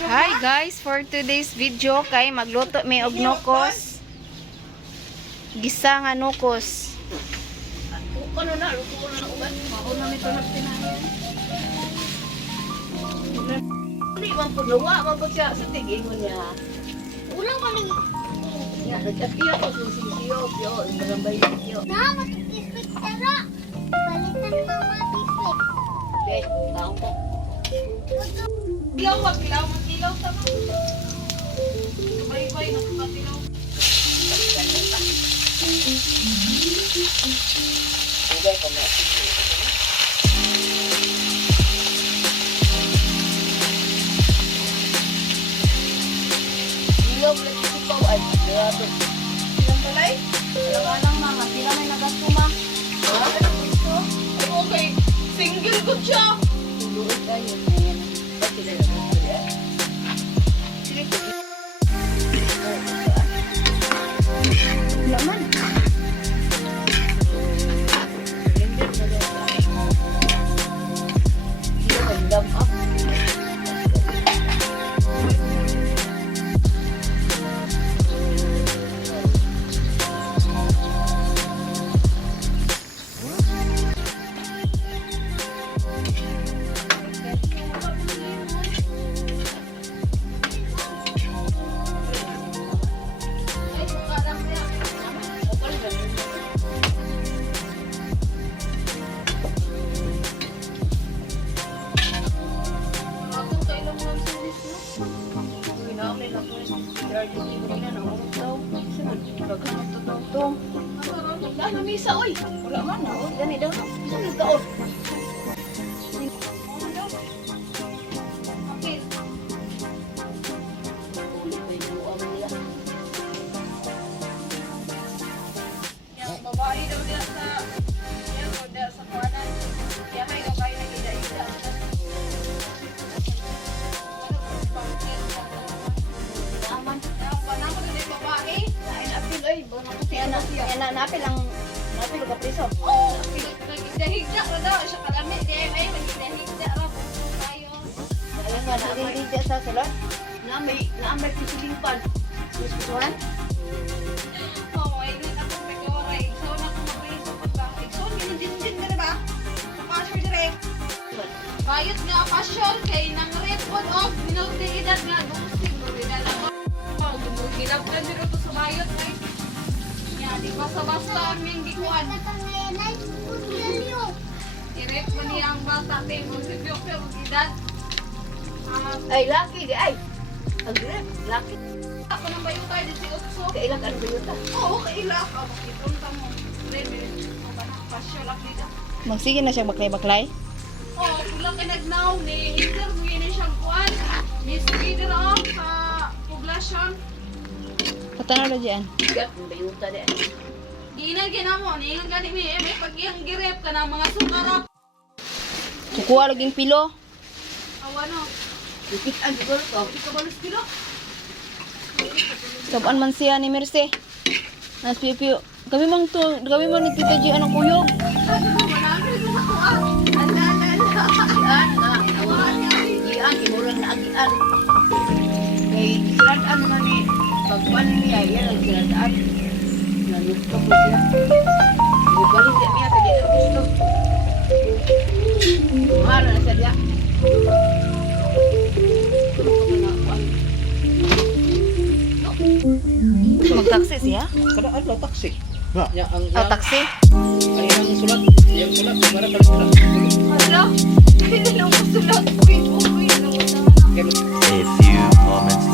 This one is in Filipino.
Hi guys, for today's video kay magluto may og nukos. Gisa nga nukos. Ano na, luto na uban. Mauna nito na tinayan. Hindi man po lawa, mabag siya sa tigingon niya. Ulang maling Nga, nag-apia ko sa sisiyo, pyo, barangay sisiyo. na matitisik tara. Balitan mo matisik. Dek, tao ko. Kilaw, kilaw, kilaw tama. Bay-bay na kilaw. Hindi ko na. Ilaw na sisipaw ay grabe. Silang balay? Alang mga, sila may nagasuma. Okay, single ko siya. Tuluot tayo. Ayan. Ba't sila na sila? Sige, sige. Laman. Ano misa oy? Wala man na oy. Gani daw. Saan nagkaon? Yang babae daw dia sa yang udah sa kuanan. Kaya may kayo na ida-ida. Aman. Yang panahon na babae. Lain apil oy. Bono kasi ana. Ana napil ang napil ka priso. Oh, nagdahigda ra daw siya kalami. Kaya may nagdahigda ra po tayo. Ayan nga na di sa salon. Na may pisilingpan. Susuan. Oh, ay na ako pekora. So na ko mapriso pagka. So din na ba? Passion direct. Bayot nga passion kay nang repod of minulti-edad nga gusig mo edad ako. Gilabdan dito to sa bayot ay. Ya, di basta-basta ang yung gikuan. Katangayanay, pagdaliyo. Direct mo niya ang bata tayo kung si Pio edad. Ay laki di ay. Ang grip, laki. Ako nang bayo tayo di si Utso. Kailan ano ba yun ta? Oo, kailak. Ipunta mo. Rebe, pasyon lang dito. Magsige na siya baklay-baklay. Oh, ilang ka nagnaw ni Hinder, mo yun siyang kuan. Miss Hinder sa poblasyon. Patanaw na dyan. Gat, ang bayuta di. Giinag mo, niingan ka ni may pag iyang girep ka ng mga sukarap. Kukuha laging pilo. Awa no, Ikitan siguro ko. di ka balos kilo. Sabaan man siya ni Merce. Nas piyo. Kami mang ni Tita G anong kuyog. Ano mo, manami rin ako ah. Agian na. Agian, imurang na agian. Kay siradaan man ni pagkuhan niya, yan ang siradaan. Nanusto ko siya. Bubalik siya niya, kaya dito gusto. Mahal na siya niya. Magtaksi siya? Kada adlaw taksi. Ya ang Taksi? ay ang sulat, yang sulat para kag sulat. Hala, hindi lang ko sulat. Uy, ano ko na. Kaya A few moments